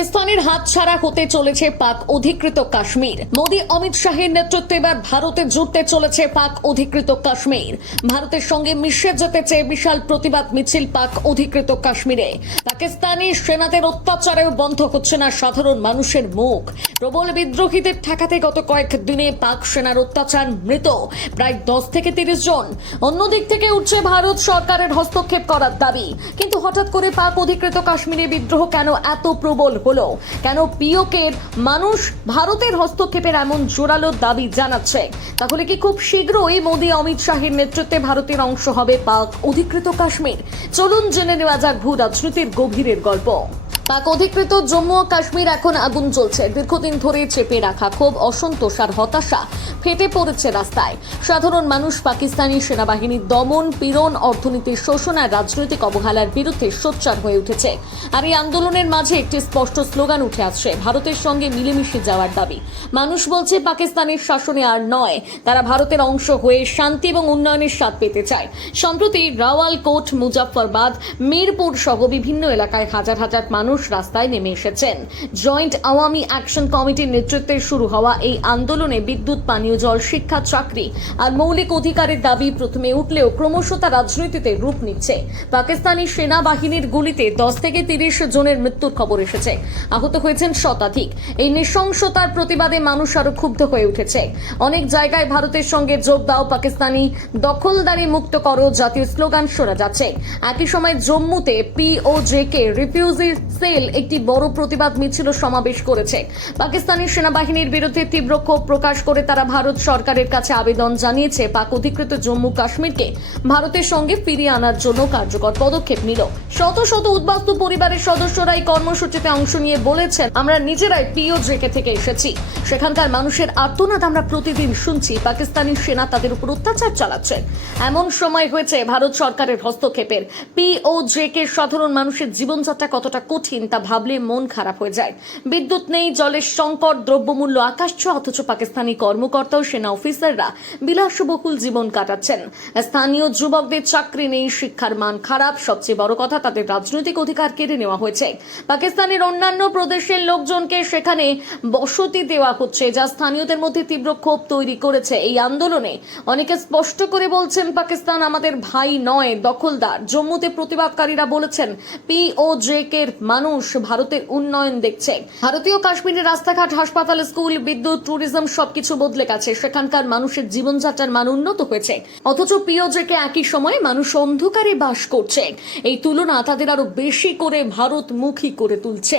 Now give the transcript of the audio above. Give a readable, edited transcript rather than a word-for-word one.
পাকিস্তানের হাতছাড়া হতে চলেছে পাক অধিকৃত কাশ্মীর। মোদি অমিত শাহের নেতৃত্বে এবার ভারতে জুড়তে চলেছে পাক অধিকৃত কাশ্মীর। ভারতের সঙ্গে মিশে যেতে চেয়ে বিশাল প্রতিবাদ মিছিল পাক অধিকৃত কাশ্মীরে। পাকিস্তানি সেনাদের অত্যাচারেও বন্ধ হচ্ছে না সাধারণ মানুষের মুখ। প্রবল বিদ্রোহীদের ঠেকাতে গত কয়েকদিনে পাক সেনার অত্যাচার মৃত প্রায় 10 থেকে 30 জন। অন্যদিক থেকে উঠছে ভারত সরকারের হস্তক্ষেপ করার দাবি। কিন্তু হঠাৎ করে পাক অধিকৃত কাশ্মীরে বিদ্রোহ কেন এত প্রবল হলো? কেন পিওকের মানুষ ভারতের হস্তক্ষেপের এমন জোরালো দাবি জানাচ্ছে? তাহলে কি খুব শীঘ্রই মোদি অমিত শাহের নেতৃত্বে ভারতের অংশ হবে পাক অধিকৃত কাশ্মীর? চলুন জেনে নেওয়া যাক ভূ রাজনীতির গভীরের গল্প। পাক অধিকৃত জম্মু ও কাশ্মীর এখন আগুন জ্বলছে। দীর্ঘদিন ধরে চেপে রাখা ক্ষোভ, অসন্তোষ আর হতাশা ফেটে পড়েছে রাস্তায়। সাধারণ মানুষ পাকিস্তানি সেনাবাহিনীর দমন, পীড়ন, অর্থনীতির শোষণ আর রাজনৈতিক অবহেলার বিরুদ্ধে সোচ্চার হয়ে উঠেছে। আর এই আন্দোলনের মাঝে একটি স্পষ্ট স্লোগান উঠে আসছে, ভারতের সঙ্গে মিলেমিশে যাওয়ার দাবি। মানুষ বলছে পাকিস্তানের শাসনে আর নয়, তারা ভারতের অংশ হয়ে শান্তি এবং উন্নয়নের স্বাদ পেতে চায়। সম্প্রতি রাওয়ালকোট, মুজাফফরবাদ, মিরপুর সহ বিভিন্ন এলাকায় হাজার হাজার মানুষ রাস্তায় নেমে এসেছেন। জয়েন্ট আওয়ামী অ্যাকশন কমিটির নেতৃত্বে শুরু হওয়া এই আন্দোলনে বিদ্যুৎ, পানীয় জল, শিক্ষা, চাকরি আর মৌলিক অধিকারের দাবি প্রথমে উঠলেও ক্রমশ তা রাজনীতিতে রূপ নিচ্ছে। পাকিস্তানি সেনাবাহিনীর গুলিতে 10 থেকে 30 জনের মৃত্যুর খবর এসেছে। আহত হয়েছেন শতাধিক। এই নৃশংসতার প্রতিবাদে মানুষ আরো ক্ষুব্ধ হয়ে উঠেছে। অনেক জায়গায় ভারতের সঙ্গে যোগ দাও, পাকিস্তানি দখলদারি মুক্ত করো জাতীয় স্লোগান শোনা যাচ্ছে। একই সময় জম্মুতে পিওজেকে রিফিউজি সেল একটি বড় প্রতিবাদ মিছিল সমাবেশ করেছে। পাকিস্তানি সেনাবাহিনীর বিরুদ্ধে তীব্র ক্ষোভ প্রকাশ করে তারা ভারত সরকারের কাছে আবেদন জানিয়েছে পাক অধিকৃত জম্মু কাশ্মীরকে ভারতের সঙ্গে ফিরিয়ে আনার জন্য কার্যকর পদক্ষেপ নিল। শত শত উদ্বাস্তু পরিবারের সদস্যরা এই কর্মসূচিতে অংশ নিয়ে বলেছেন, আমরা নিজেরাই পিওজেকে থেকে এসেছি। সেখানকার মানুষের আর্তনাদ আমরা প্রতিদিন শুনছি। পাকিস্তানি সেনা তাদের উপর অত্যাচার চালাচ্ছে। এমন সময় হয়েছে ভারত সরকারের হস্তক্ষেপের। পিওজেকে সাধারণ মানুষের জীবনযাত্রা কতটা কঠিন তা ভাবলে মন খারাপ হয়ে যায়। বিদ্যুৎ নেই, জলের সংকট, দ্রব্যমূল্য আকাশছোঁয়া, অথচ পাকিস্তানি কর্মকর্তা ও সেনা অফিসাররা বিলাসবহুল জীবন কাটাচ্ছেন। স্থানীয় যুবকদের চাকরি নেই, শিক্ষার মান খারাপ, সবচেয়ে বড় কথা তাদের রাজনৈতিক অধিকার কেড়ে নেওয়া হয়েছে। পাকিস্তানের অন্যান্য প্রদেশের লোকজনকে সেখানে বসতি দেওয়া হচ্ছে, যা স্থানীয়দের মধ্যে তীব্র ক্ষোভ তৈরি করেছে। এই আন্দোলনে অনেকে স্পষ্ট করে বলছেন, পাকিস্তান আমাদের ভাই নয়, দখলদার। জম্মুতে প্রতিবাদকারীরা বলেছেন, পিওজেকের মানুষ ভারতের উন্নয়ন দেখছে। ভারতীয় কাশ্মীরের রাস্তাঘাট, হাসপাতাল, স্কুল, বিদ্যুৎ, ট্যুরিজম সবকিছু বদলে গেছে। সেখানকার মানুষের জীবনযাত্রার মান উন্নত হয়েছে। অথচ পিওজেকে একই সময়ে মানুষ অন্ধকারে বাস করছে। এই তুলনা তাদের আরো বেশি করে ভারতমুখী করে তুলছে।